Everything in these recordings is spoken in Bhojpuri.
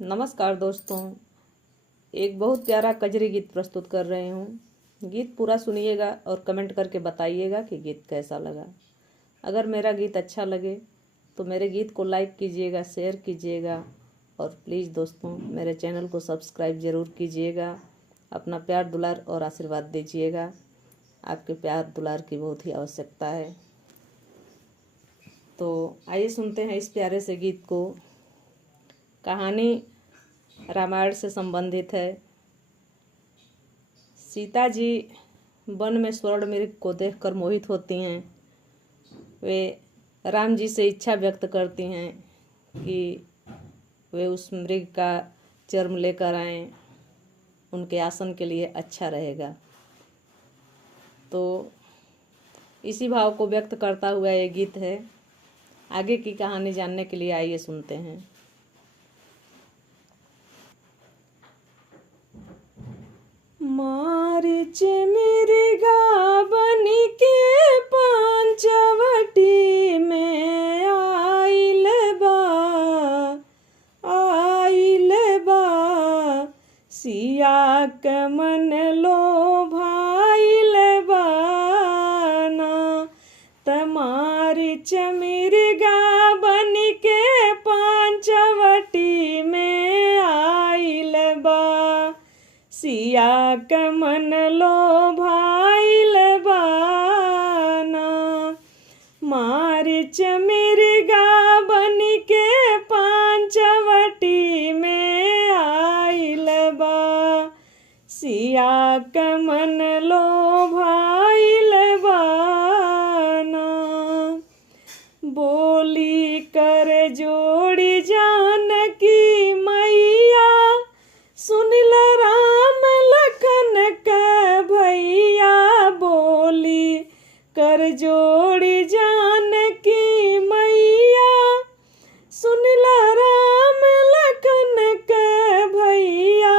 नमस्कार दोस्तों, एक बहुत प्यारा कजरी गीत प्रस्तुत कर रही हूँ। गीत पूरा सुनिएगा और कमेंट करके बताइएगा कि गीत कैसा लगा। अगर मेरा गीत अच्छा लगे तो मेरे गीत को लाइक कीजिएगा, शेयर कीजिएगा और प्लीज़ दोस्तों मेरे चैनल को सब्सक्राइब ज़रूर कीजिएगा। अपना प्यार दुलार और आशीर्वाद दीजिएगा। आपके प्यार दुलार की बहुत ही आवश्यकता है। तो आइए सुनते हैं इस प्यारे से गीत को। कहानी रामायण से संबंधित है। सीता जी वन में स्वर्ण मृग को देखकर मोहित होती हैं। वे राम जी से इच्छा व्यक्त करती हैं कि वे उस मृग का चर्म लेकर आएं, उनके आसन के लिए अच्छा रहेगा। तो इसी भाव को व्यक्त करता हुआ ये गीत है। आगे की कहानी जानने के लिए आइए सुनते हैं। मारिच मृगा बनी के पांचवटी में आइल बा सिया के मन लोभाइल बा ना त मारिच मृगा बनी के पांचवटी में आइल बा सिया के मन लोभाइल बा ना मारिच मृगा बनी के पांचवटी में आइल बा सिया के मन लोभाइल बा ना बोली कर जोड़ी जानकी मैया सुनिल राम लखन के भैया बोली कर जोड़ी जानकी मैया सुनिल राम लखन के भैया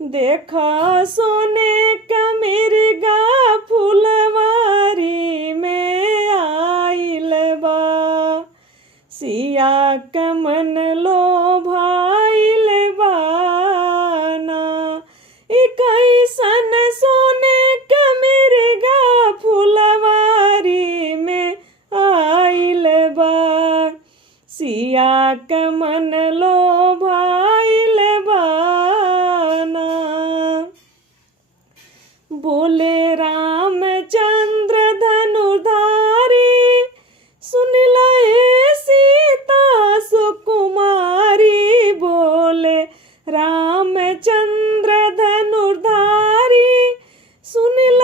देखा सोने का मृगा फुलवारी में आइल बा सिया के मन लोभाइल बा ना कैसन सोने का मृगा फुलवारी में आइल बा सिया के मन लोभाइल बा ना बोले रामचंद्र धनुधारी सुनिल सीता सुकुमारी बोले रामचंद्र धनुर्धारी सुनिल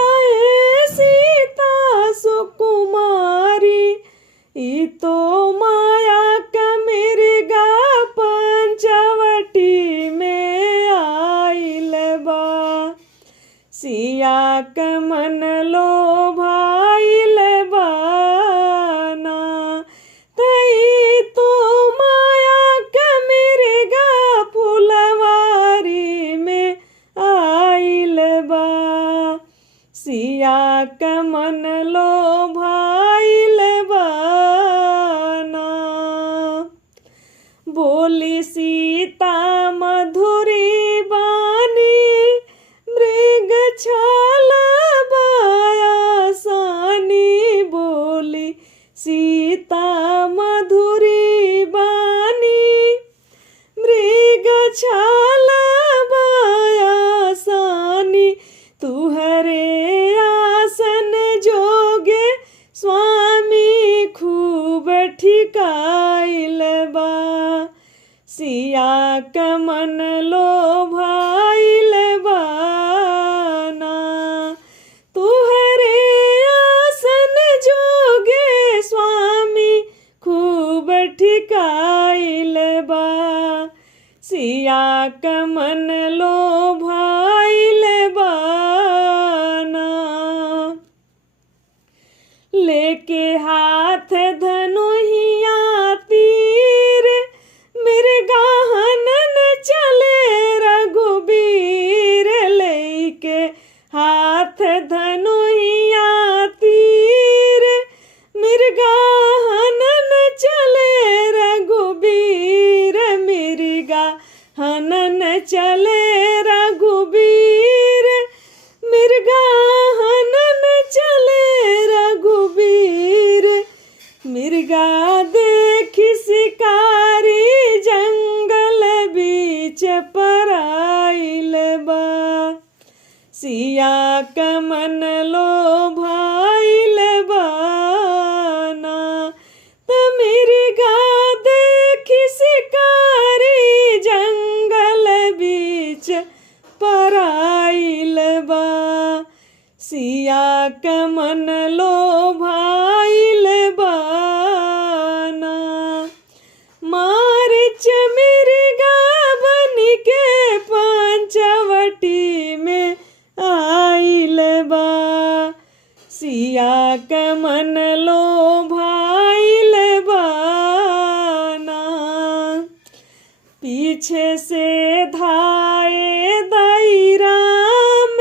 सीता सुकुमारी ई तो माया का मृगा पंचवटी में आइल बा सिया के मन लोभाइल बा ना तई तो माया के मृगा फुलवारी में आइल बा सिया के मन लोभाइल बा ना बोली सीता मधुरी बानी मृग छाल बाया सानी बोली सीता मधुरी बानी मृग छाल बाया सानी तुहरे आसन जोगे स्वामी खूब ठिकाइल बा सिया के मन लोभाइल बा ना तुहरे आसन जोगे स्वामी खूब ठिकाइल बा सिया के मन लोभाइल बा ना लेके हाथ धनुहिया तीर मृगा हनन चले रघुबीर लेके हाथ धनुहिया तीर मृगा हनन चले रघुबीर मृगा चले रघुबीर, मिर्गा हनन चले रघुबीर। मिर्गा देखी शिकारी, जंगल बीच पराइल बा। सिया का मन लोभाइल बाना, त मिर्गा देखी शिकारी, जंगल बीच पराइल बा। सिया का मन लोभाइल बाना। मारीच मिर्गा बन के पंचवटी में आइल बा। सिया का मन लोभाइल बाना। पीछे से धाये दाई राम,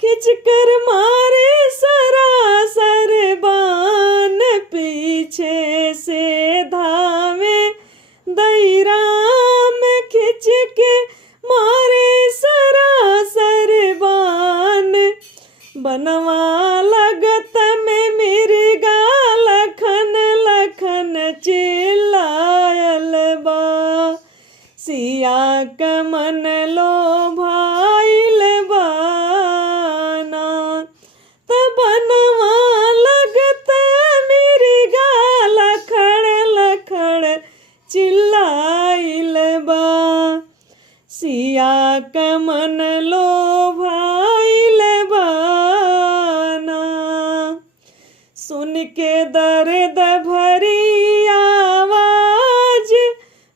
खिंचकर मारे सरासर बाण। पीछे से धावे दाई राम, खिंच के मारे सरासर बाण। बनवा लगत में मिर्गा लखन लखन चिल्लायल बा। सिया का मन लोभाइल बाना, त बनवा लगत मिर्गा लखड़ लखड़ चिल्लाइल बा। सिया का मन लोभाइल बाना। सुन के दर्द भरी आवाज,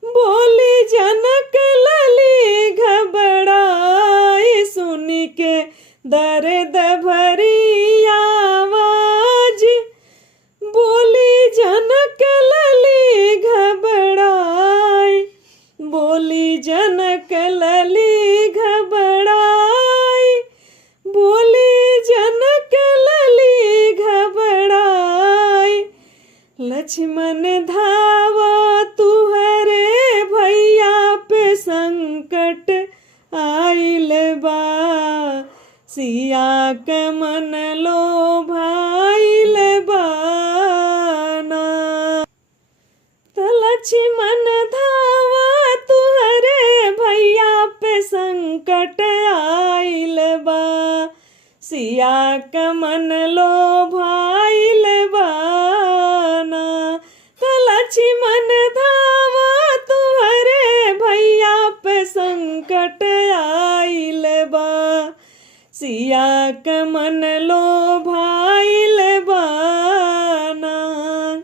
बोली जनक लली घबराई। सुन के दर्द भरी आवाज, बोली जनक लली घबराई। बोली जनक लली घबराई, बोली जनक लली घबराई। लक्ष्मण धावा तुहरे भैया पे संकट आइल बा। सिया का मन लोभाइल बाना। लक्ष्मण धावा तुहरे भैया पे संकट आइल बा। सिया का मन लोभाइल बाना। लक्ष्मण धावा तुहरे भैया पे संकट आइल बा। सिया का मन लोभाइल बाना।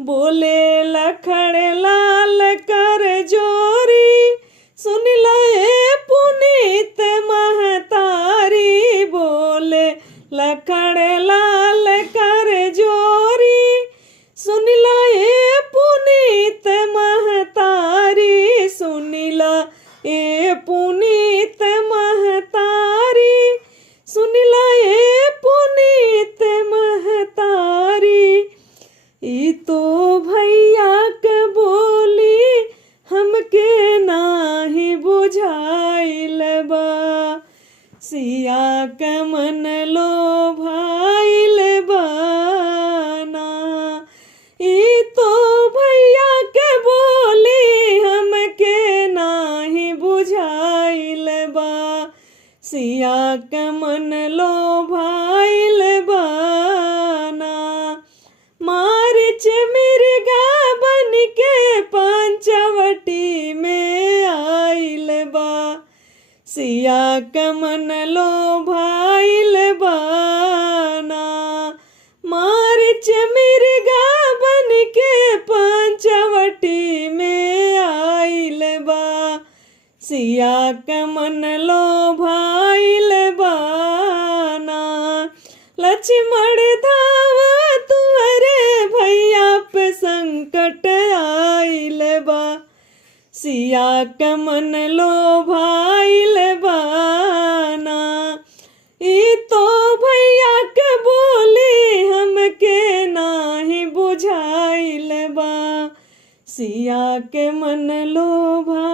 बोले लखड़ लाल कर जोरी, सुन ले पुनीत महतारी। बोले लखड़ लाल कर जोरी, सुन ले पुनीत महतारी। सुन ले पुनीत महतारी, सुन ले पुनीत महतारी। ई तो भैया के बोली हमके नाही बुझाइल बा। सिया का मन लोभाइल बाना। ई तो भैया के बोली हमके नाही बुझाइल बा। सिया का मन लोभाइल बाना। मारीच मिर्गा बन के पंचवटी में आइल बा। सिया का मन लोभाइल बाना। मारीच मिर्गा बन के पंचवटी में आइल बा। सिया का मन लोभाइल बाना। लक्ष्मण धावा तुहरे भैया पे संकट आइल बा। सिया का मन लोभाइल बाना। ई तो भैया के बोली हमके नाही बुझाइल बा। सिया के मन लोभा